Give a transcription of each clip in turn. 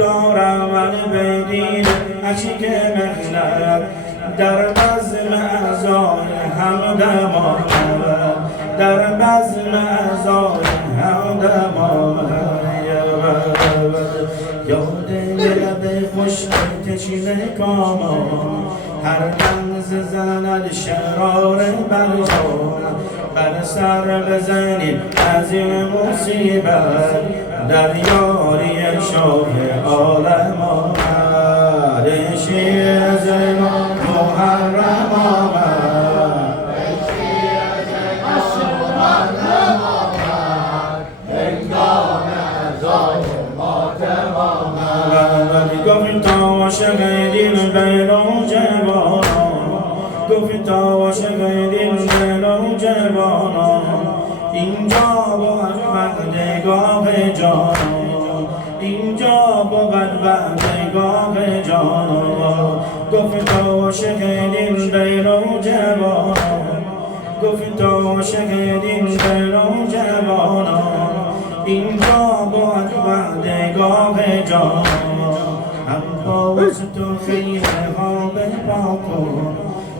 دارم من بدین عشق مهنت در بزم اعضای همدم آمد در بزم اعضای همدم آمد یاد لب خوش تشنه کامان هر لحظه زند شرار بر جان بر سر بزنید از این مصیبت در یاری شاه عالم آمد شیر زمان محرم آمد گفت عاشق دل بین و جوانان گفت عاشق دل بین و جوانان اینجا بود وقتگاه جانان اینجا بود وقتگاه جانان گفت عاشق دل بین و جوانان گفت عاشق دل بین و جوانان اینجا بود وقتگاه جانان عباس تو خیمه ها برپا کن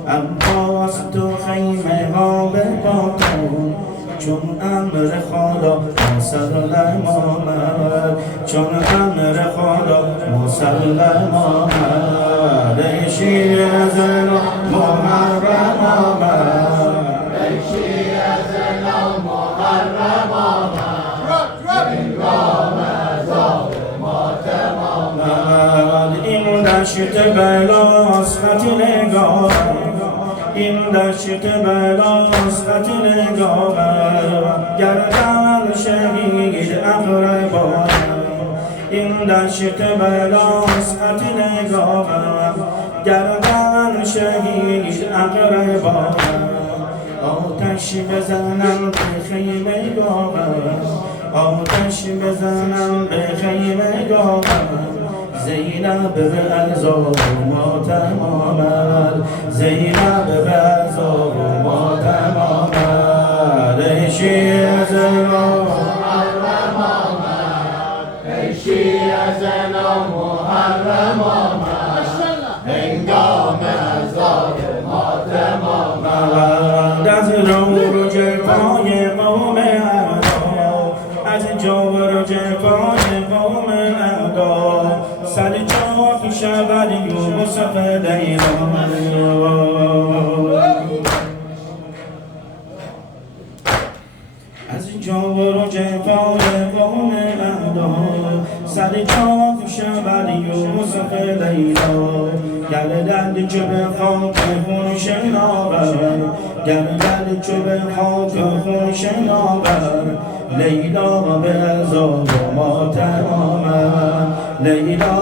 عباس تو خیمه ها برپا کن چون امر خدا مسلم آمد چون امر خدا مسلم آمد ای شیر زنا محرم آمد ای شیر زنا محرم آمد این دشت بلاست خط نگاه این دشت بلاست خط نگاه گردن شهید اقربان این دشت بلاست خط نگاه گردن شهید اقربان آتش بزنم به خیمه گاه آتش بزنم به خیمه گاه زینب به عذاب ماتم آمد زینب به عذاب ماتم آمد ای شیر زنا محرم آمد ای شیر زنا محرم آمد هنگام عذاب ماتم آمد از جور و جفای قوم اعدا از جور و جفای قوم اعدا سر چاک شود یوسف لیلا از جور و جفای قوم اعدا سر چاک شود یوسف لیلا گردد چه به خاک خون شناور گردد چه به خاک خون شناور لیلا به عذاب ماتم آمد لیلا